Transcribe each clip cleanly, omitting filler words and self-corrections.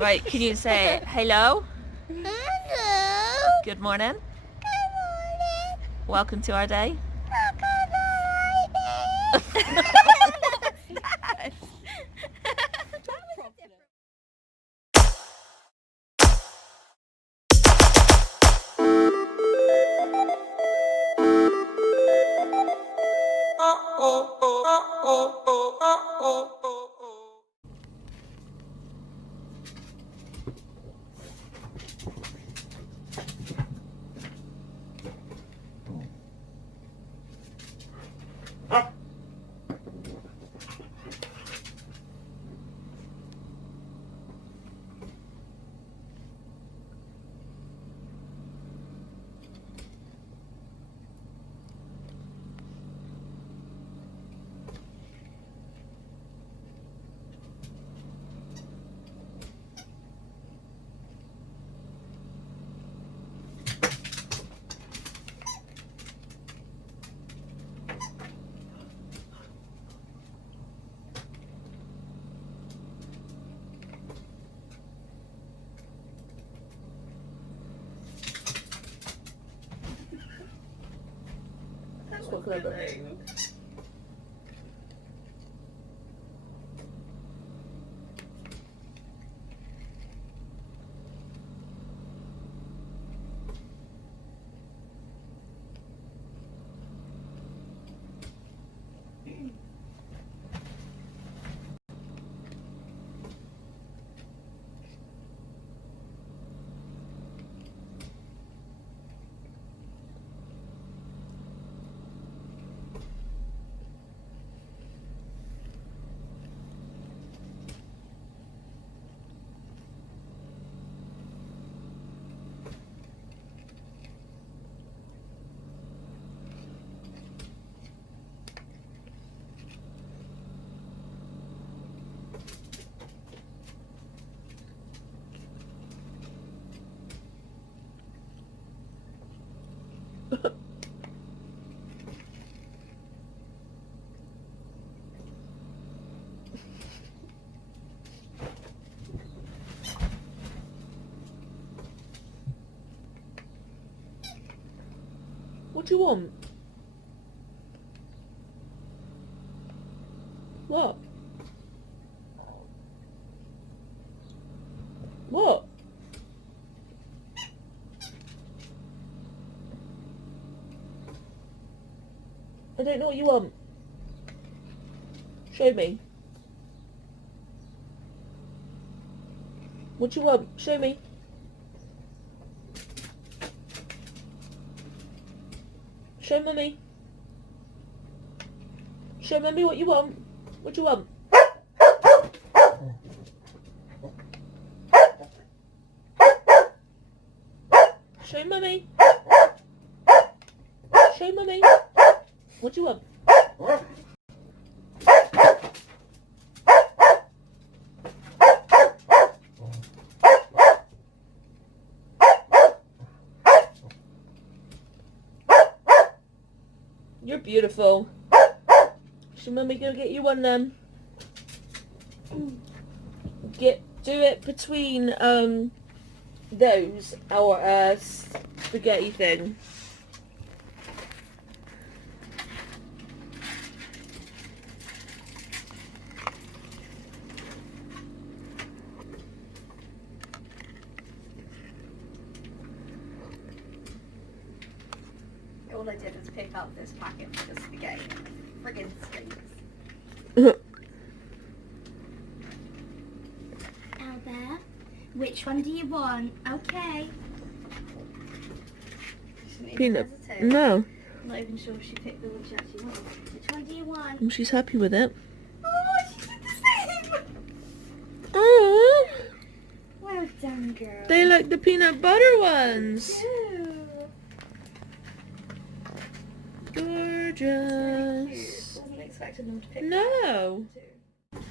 Right, can you say hello? Hello. Good morning. Good morning. Welcome to our day. That's not clever. What do you want? What? What? I don't know what you want. Show me. What do you want? Show me. Show mummy. Show mummy what you want. What do you want? Show mummy. Show mummy. What do you want? You're beautiful. Should mummy go get you one then? Do it between those our spaghetti thing. All I did was pick up this packet for the spaghetti and the friggin' stinks. Albert, which one do you want? Okay. Peanut. No. I'm not even sure if she picked the one she actually wants. Which one do you want? She's happy with it. Oh, she did the same! Oh, Well done, girl. they like the peanut butter ones. Ew. Gorgeous. Wasn't expecting them to pick No. that too.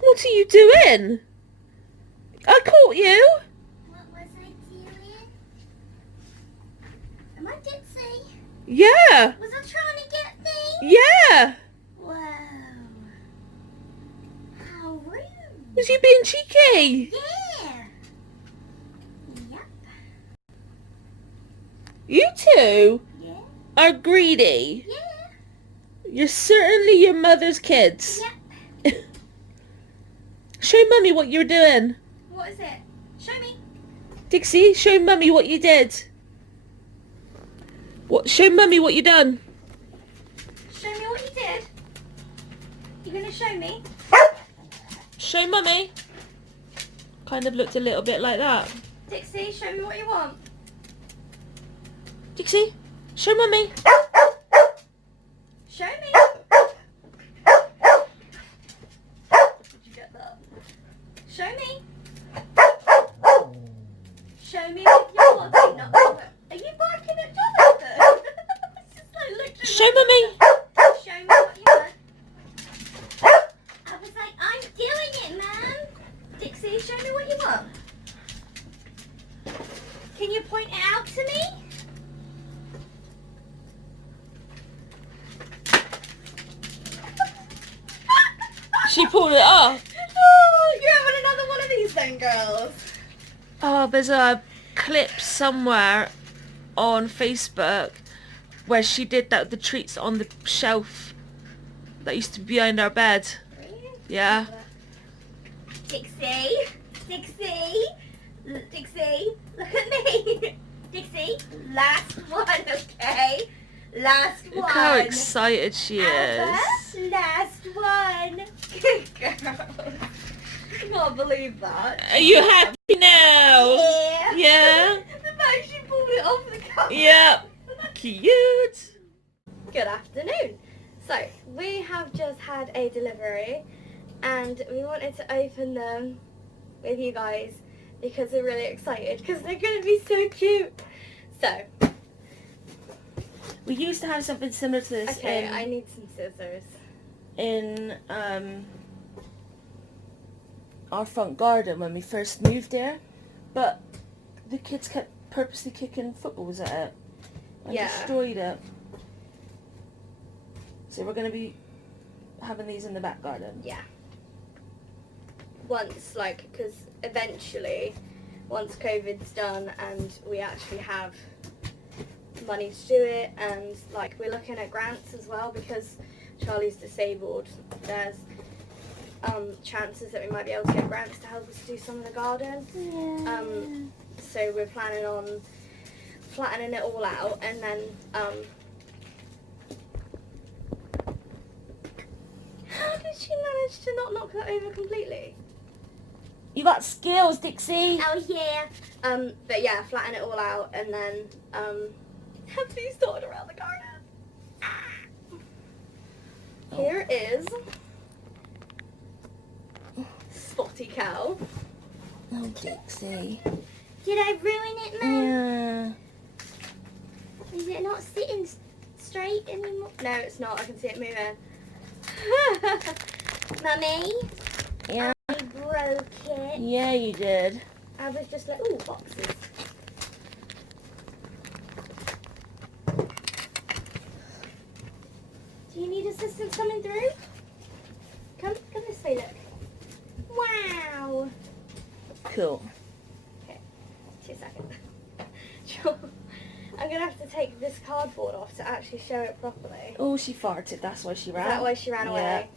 What are you doing? I caught you. What was I doing? Am I tipsy? Yeah. Was I trying to get things? Yeah. Wow. Was you being cheeky? Yeah. Yep. You two Yeah. are greedy. Yeah. You're certainly your mother's kids. Yep. Show Mummy what you're doing. What is it? Show me. Dixie, show Mummy what you did. What? Show Mummy what you done. Show me what you did. You gonna show me? Show Mummy. Kind of looked a little bit like that. Dixie, show me what you want. Dixie, show Mummy. Show me. Did you get that? Show me. Show me with your body, not with... Are you barking at Jonathan? It's just like literally... Show Mummy. Show me what you want. I was like, I'm doing it, man. Dixie, show me what you want. Can you point it out to me? She pulled it off. Oh, you're having another one of these then, girls. Oh, there's a clip somewhere on Facebook where she did that with the treats on the shelf that used to be behind our bed. Really? Yeah. Dixie, Dixie, Dixie, look at me. Dixie, last one, okay? Last one. Look how excited she is. Albert, last one. Good girl. I can't believe that. Are you happy now? Yeah. Yeah? The fact she pulled it off the cover. Yeah. Cute. Good afternoon. So, we have just had a delivery and we wanted to open them with you guys because we're really excited because they're going to be so cute. So, We used to have something similar to this okay, I need some scissors. in our front garden when we first moved there, but the kids kept purposely kicking footballs at it and Yeah. destroyed it. So we're going to be having these in the back garden. Yeah. Once, like, because eventually, once COVID's done and we actually have money to do it, and like we're looking at grants as well because Charlie's disabled, there's chances that we might be able to get grants to help us do some of the garden. So we're planning on flattening it all out and then how did she manage to not knock that over completely? You got skills, Dixie. Oh, yeah. But yeah, flatten it all out and then have these dotted around the garden. Here is Spotty Cow. Oh, Dixie. Did I ruin it, Mum? Yeah. Is it not sitting straight anymore? No, it's not. I can see it moving. Mummy? Yeah. I broke it. Yeah, you did. I was just like, ooh, boxes. Do you need assistance coming through? Come this way, look. Wow. Cool. 2 seconds. I'm going to have to take this cardboard off to actually show it properly. Oh, she farted. That's why she ran. Is that why she ran Yeah. away?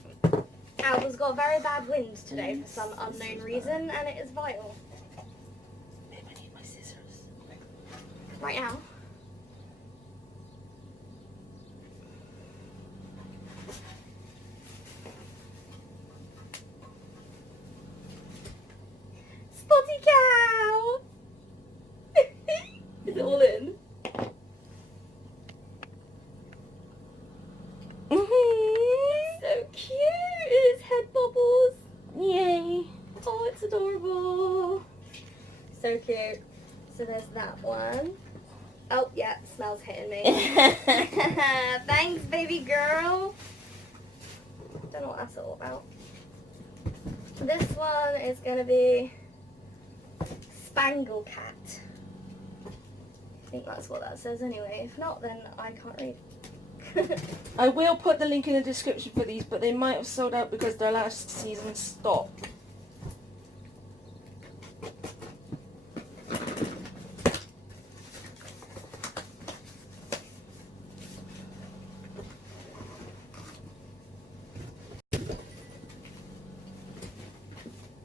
Alba's got a very bad wind today for some unknown reason, and it is vital. Babe, I need my scissors. Right now. Spotty Cow! Is it all in? So cute! It's head bubbles. Yay. Oh, it's adorable. So cute. So there's that one. Oh, yeah, smell's hitting me. Thanks, baby girl. Don't know what that's all about. This one is going to be Spangle Cat. I think that's what that says anyway. If not, then I can't read. I will put the link in the description for these, but they might have sold out because their last season stopped.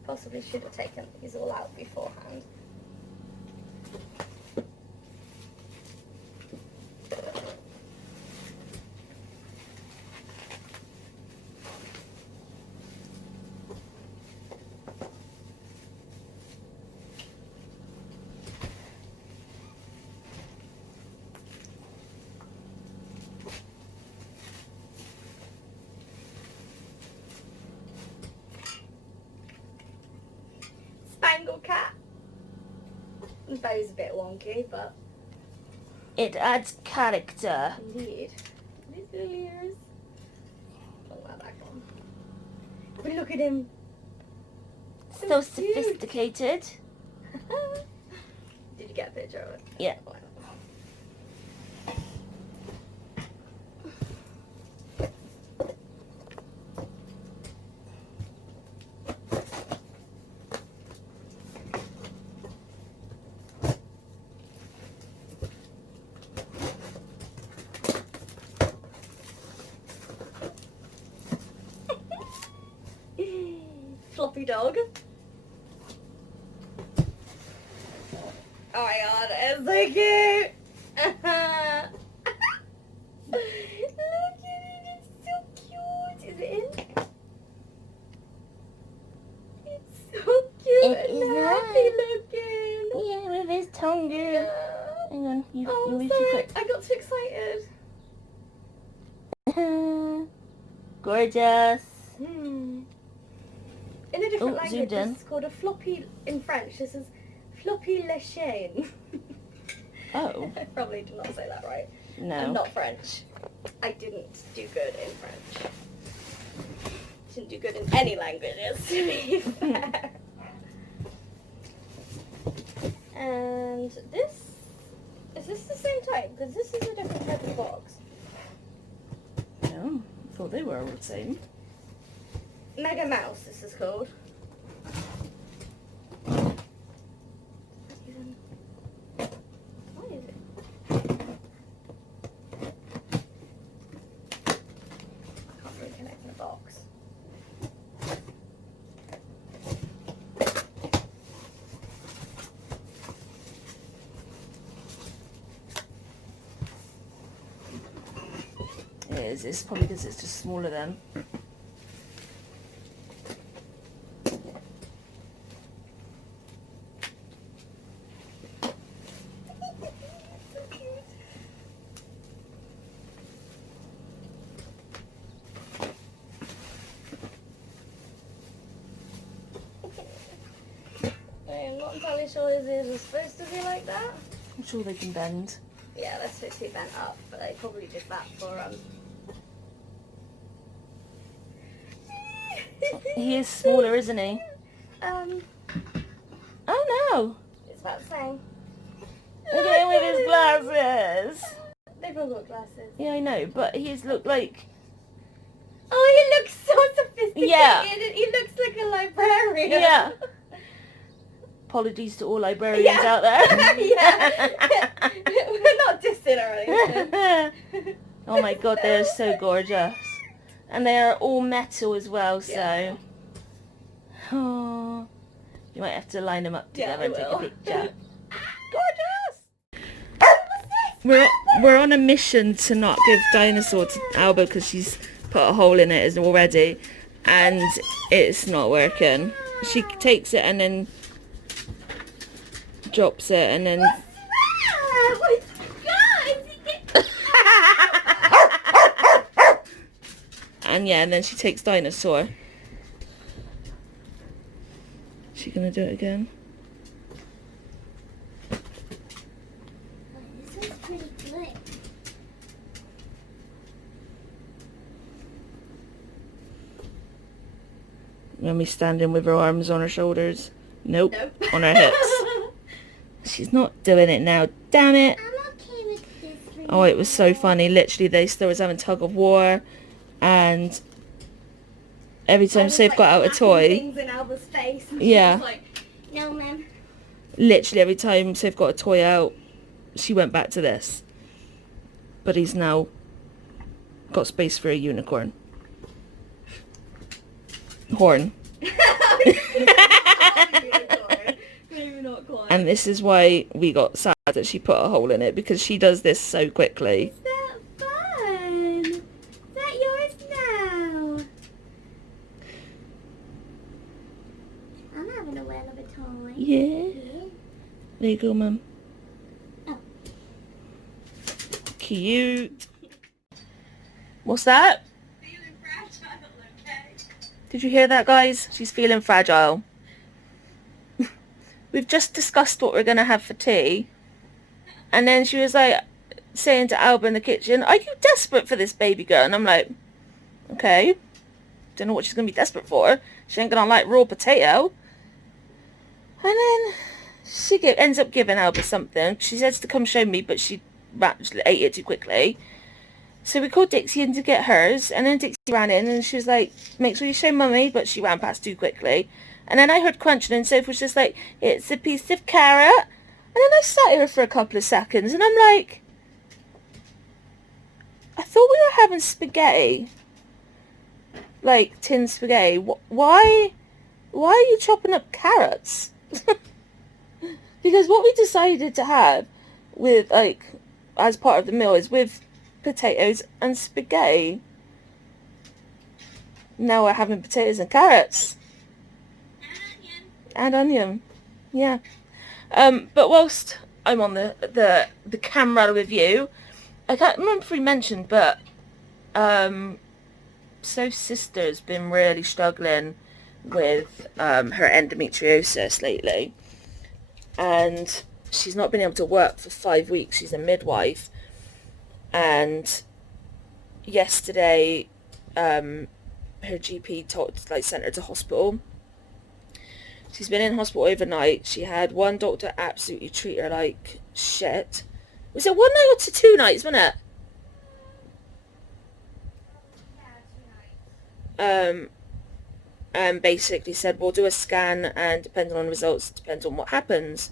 Possibly should have taken these all out beforehand. Spangled cat. The bow's a bit wonky, but It adds character. indeed. These little ears. Put that back on. But look at him. So cute. sophisticated. Did you get a picture of it? Yeah. Floppy dog. Oh my god, it's so cute! Look at it, it's so cute! Is it in? It's so cute It and is happy nice. looking! Yeah, with his tongue. Yeah. Hang on, you Oh, move sorry, too quick. I got too excited. Gorgeous. In a different Oh, language, zoomed in. this is called a floppy, in French, this is floppy le chien. Oh. I probably did not say that right. No. I'm not French. I didn't do good in French. Didn't do good in any languages, to be fair. And this, is this the same type? Because this is a different type of box. No, I thought they were all the same. Mega Mouse, this is called. What is it? I can't really connect in a box. It is. It's probably because it's just smaller then. I'm not entirely sure his ears are supposed to be like that. I'm sure they can bend. Yeah, they're supposed to be bent up, but they probably did that for He is smaller, isn't he? Oh no! It's about the same. Look at him with his glasses. They've all got glasses. Yeah, I know, but he's looked like... Oh, he looks so sophisticated. Yeah. He looks like a librarian. Yeah. Apologies to all librarians Yeah. out there. Yeah. We're not dissing or anything. Oh my god, they're so gorgeous. And they are all metal as well, so... Yeah. Oh, you might have to line them up Yeah, together I and take a will. picture. Gorgeous! We're on a mission to not give Dinosaur to Alba because she's put a hole in it already and it's not working. She takes it and then drops it and then... And yeah, and then she takes Dinosaur. Is she gonna do it again? This one's pretty good. Mummy's standing with her arms on her shoulders. Nope, Nope. on her hips. She's not doing it now. Damn it! I'm okay with this one. Oh, it was so funny. Literally, they still was having tug of war, and every time Safe got out a toy, Things in Alba's face. And Yeah. She was like, No, ma'am. Literally every time Soph got a toy out, she went back to this. But he's now got space for a unicorn. Horn. Maybe not quite. And this is why we got sad that she put a hole in it, because she does this so quickly. Is that fun? Is that yours now? I'm having a whale of a time. Yeah. There you go, Mum. Oh. Cute. What's that? Feeling fragile, okay? Did you hear that, guys? She's feeling fragile. We've just discussed what we're going to have for tea. And then she was like saying to Alba in the kitchen, are you desperate for this baby girl? And I'm like, okay. Don't know what she's going to be desperate for. She ain't going to like raw potato. And then she ends up giving Alba something. She says to come show me, but she ate it too quickly. So we called Dixie in to get hers. And then Dixie ran in and she was like, make sure you show Mummy. But she ran past too quickly. And then I heard crunching and Soph was just like, it's a piece of carrot. And then I sat here for a couple of seconds and I'm like, I thought we were having spaghetti. Like tin spaghetti. Why are you chopping up carrots? Because what we decided to have with, like, as part of the meal is with potatoes and spaghetti. Now we're having potatoes and carrots. And onion. Yeah. But whilst I'm on the camera with you, I can't remember if we mentioned, but Soph's sister's been really struggling with her endometriosis lately. And she's not been able to work for 5 weeks. She's a midwife. And yesterday, her GP sent her to hospital. She's been in hospital overnight. She had one doctor absolutely treat her like shit. Was it 1 night or 2 nights, wasn't it? Yeah, 2 nights. And basically said, we'll do a scan and depending on the results, depends on what happens.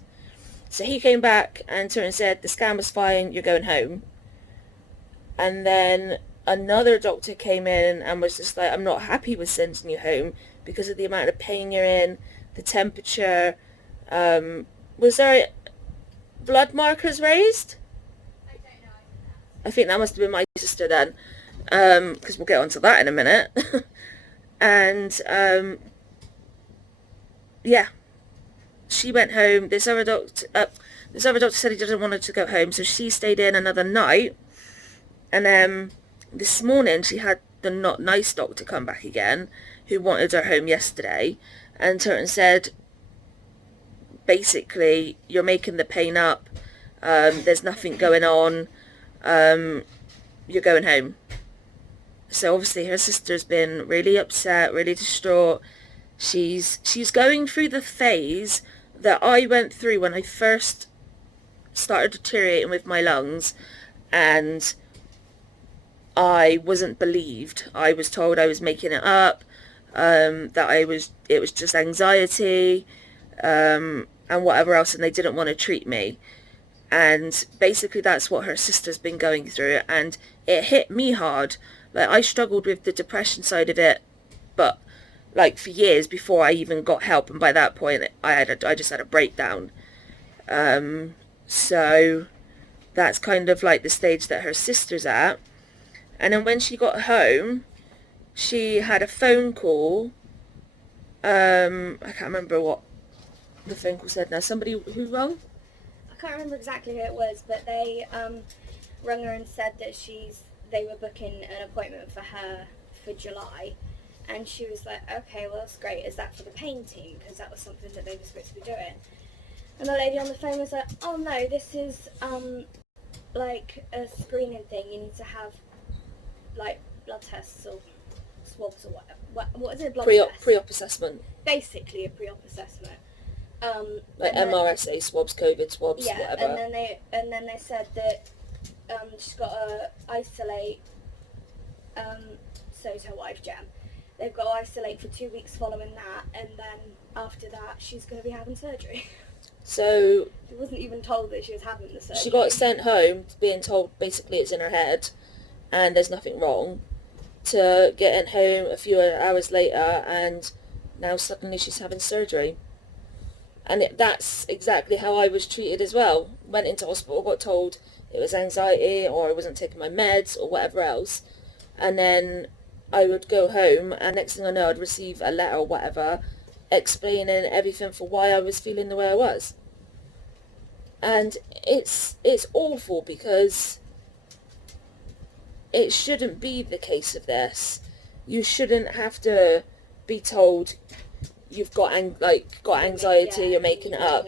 So he came back and said, the scan was fine, you're going home. And then another doctor came in and was just like, I'm not happy with sending you home because of the amount of pain you're in, the temperature. Was there blood markers raised? I don't know. I think that must have been my sister then, because we'll get onto that in a minute. And yeah, she went home. This other doctor said he didn't want her to go home, so she stayed in another night. And this morning she had the not nice doctor come back again, who wanted her home yesterday, and said, basically, you're making the pain up. There's nothing going on. You're going home. So obviously her sister's been really upset, really distraught. She's going through the phase that I went through when I first started deteriorating with my lungs, and I wasn't believed. I was told I was making it up, that it was just anxiety, and whatever else, and they didn't want to treat me. And basically that's what her sister's been going through, and it hit me hard. Like, I struggled with the depression side of it, but like for years before I even got help, and by that point I just had a breakdown. So that's kind of like the stage that her sister's at. And then when she got home, she had a phone call. I can't remember what the phone call said now. Somebody who rang? I can't remember exactly who it was, but they rung her and said that they were booking an appointment for her for July. And she was like, okay, well that's great. Is that for the pain team? Because that was something that they were supposed to be doing. And the lady on the phone was like, oh no, this is like a screening thing. You need to have like blood tests or swabs or whatever. What is it? Blood test? Pre-op assessment. Basically a pre-op assessment. Like MRSA swabs, COVID swabs, yeah, whatever. and then they said that she's got to isolate. So's her wife, Jem, they've got to isolate for 2 weeks following that, and then after that she's going to be having surgery. So She wasn't even told that she was having the surgery. she got sent home being told basically it's in her head and there's nothing wrong, to getting home a few hours later and now suddenly she's having surgery. And that's exactly how I was treated as well. Went into hospital, got told it was anxiety or I wasn't taking my meds or whatever else. And then I would go home and next thing I know I'd receive a letter or whatever explaining everything for why I was feeling the way I was. And it's awful because it shouldn't be the case of this. You shouldn't have to be told you've got anxiety, you're making it up.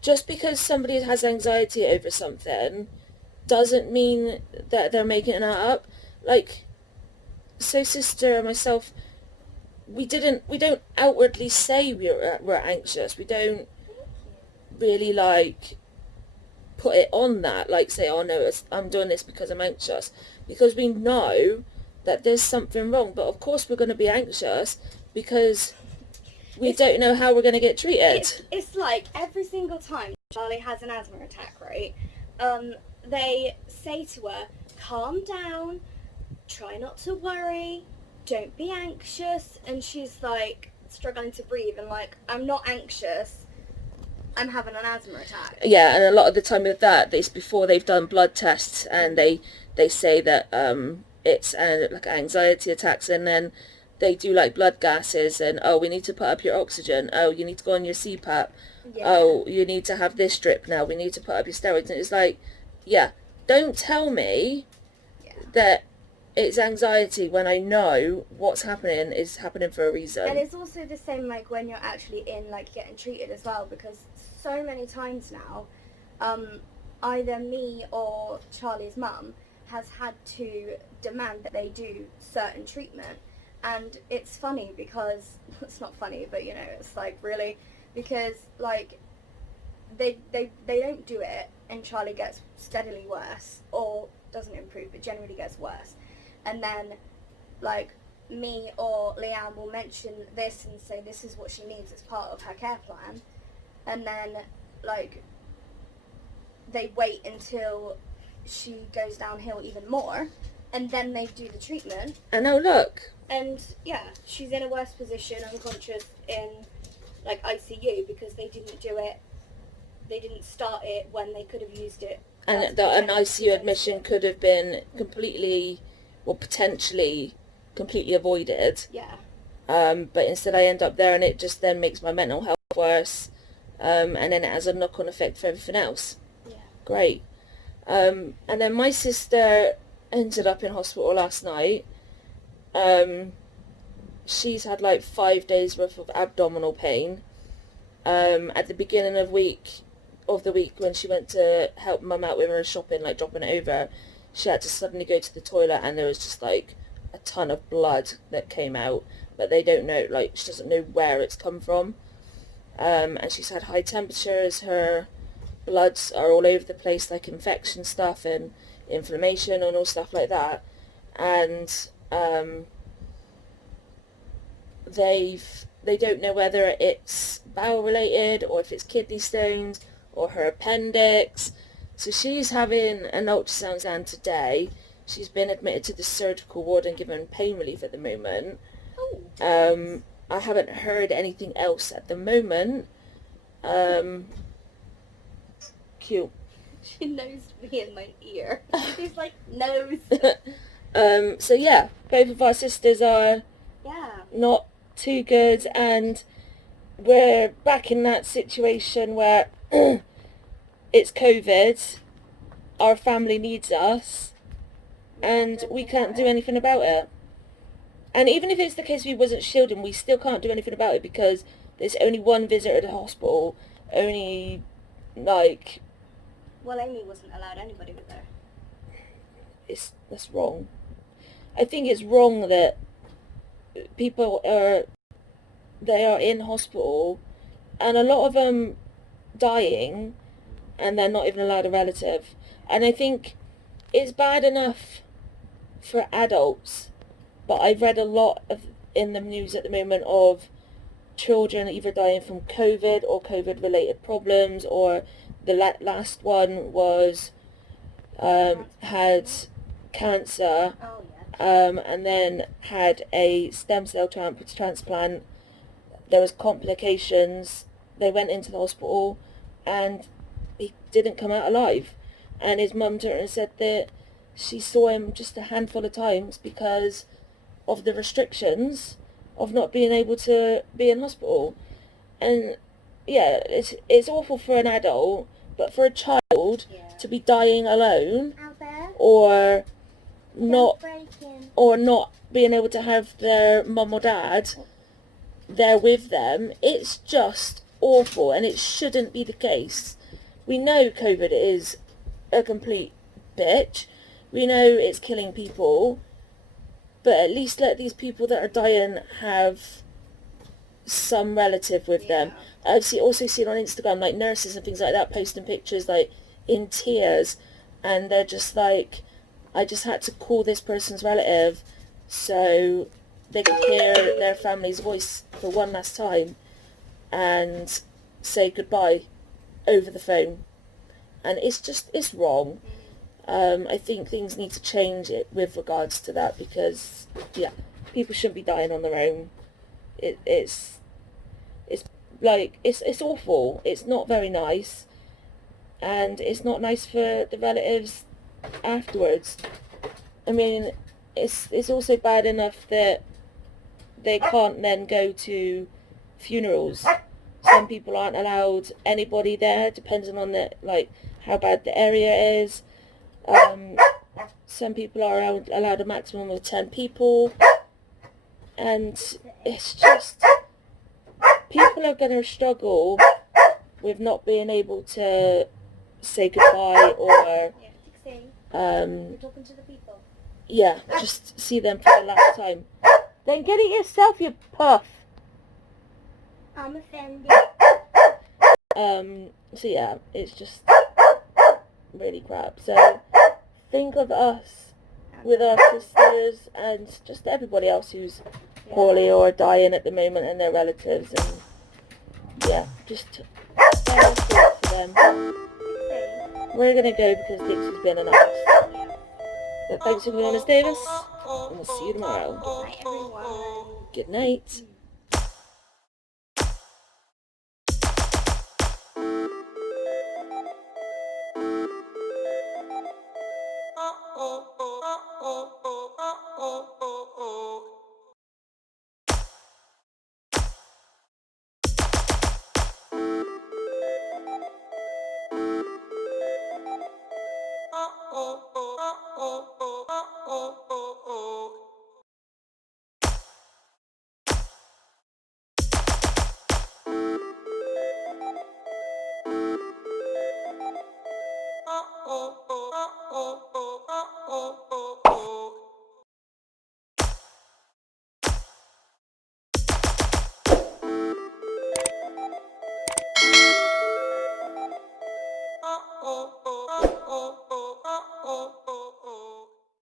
Just because somebody has anxiety over something doesn't mean that they're making it up. Like, so sister and myself, we don't outwardly say we're anxious. We don't really like put it on that, like say, oh no, I'm doing this because I'm anxious, because we know that there's something wrong. But of course we're going to be anxious because we don't know how we're going to get treated. It's like every single time Charlie has an asthma attack, right? They say to her, calm down, try not to worry, don't be anxious, and she's like struggling to breathe and like, I'm not anxious, I'm having an asthma attack. Yeah, and a lot of the time with that, it's before they've done blood tests and they say that it's like anxiety attacks, and then they do like blood gases and, oh, we need to put up your oxygen, oh, you need to go on your CPAP, oh, you need to have this drip now, we need to put up your steroids. And it's like, yeah, don't tell me that it's anxiety when I know what's happening is happening for a reason. And it's also the same like when you're actually in like getting treated as well, because so many times now either me or Charlie's mum has had to demand that they do certain treatment. And it's funny because it's not funny, but you know, it's like really, because like they don't do it and Charlie gets steadily worse or doesn't improve but generally gets worse. And then like me or Leanne will mention this and say this is what she needs as part of her care plan, and then like they wait until she goes downhill even more and then they do the treatment. And oh look. And yeah, she's in a worse position, unconscious in like ICU because they didn't do it, they didn't start it when they could have used it. And an ICU admission could have been completely, or potentially completely avoided. Yeah. But instead I end up there and it just then makes my mental health worse. And then it has a knock-on effect for everything else. Yeah. Great. And then my sister ended up in hospital last night. She's had like 5 days worth of abdominal pain. At the beginning of the week when she went to help mum out with her shopping, like dropping it over, she had to suddenly go to the toilet and there was just like a ton of blood that came out, but they don't know, like she doesn't know where it's come from. And she's had high temperatures, her bloods are all over the place, like infection stuff and inflammation and all stuff like that. And they don't know whether it's bowel related or if it's kidney stones or her appendix. So she's having an ultrasound scan today. She's been admitted to the surgical ward and given pain relief at the moment. I haven't heard anything else at the moment. Cute. She nosed me in my ear. She's like, nose. So yeah, both of our sisters are not too good, and we're back in that situation where it's COVID, our family needs us, and we can't do anything about it. And even if it's the case we wasn't shielding, we still can't do anything about it because there's only one visitor at the hospital, only like... Well, Amy wasn't allowed anybody with her. That's wrong. I think it's wrong that people are in hospital and a lot of them dying and they're not even allowed a relative. And I think it's bad enough for adults, but I've read a lot of in the news at the moment of children either dying from COVID or COVID related problems, or the last one was had cancer, and then had a stem cell transplant. There was complications. They went into the hospital and he didn't come out alive, and his mum turned and said that she saw him just a handful of times because of the restrictions of not being able to be in hospital. And yeah, it's awful for an adult, but for a child to be dying alone, Albert, or not breaking. or not being able to have their mum or dad there with them, it's just awful, and it shouldn't be the case. We know COVID is a complete bitch. We know it's killing people, but at least let these people that are dying have some relative with them. I've also seen on Instagram, like, nurses and things like that posting pictures, like, in tears, and they're just like, I just had to call this person's relative so they could hear their family's voice for one last time and say goodbye over the phone. And it's wrong. I think things need to change it with regards to that, because people shouldn't be dying on their own. It's awful. It's not very nice, and it's not nice for the relatives afterwards. I mean, it's also bad enough that they can't then go to funerals. Some people aren't allowed anybody there, depending on how bad the area is. Some people are allowed a maximum of 10 people, and it's just, people are going to struggle with not being able to say goodbye, or Talking to the people. just see them for the last time. Then get it yourself, you puff. I'm offended. So yeah, it's just really crap. So think of us with our sisters and just everybody else who's poorly or dying at the moment, and their relatives, and just spare our thoughts for them. We're gonna go because Dixie's been announced. But thanks for being on, Miss Davis, and we'll see you tomorrow. Bye, everyone. Good night. Oh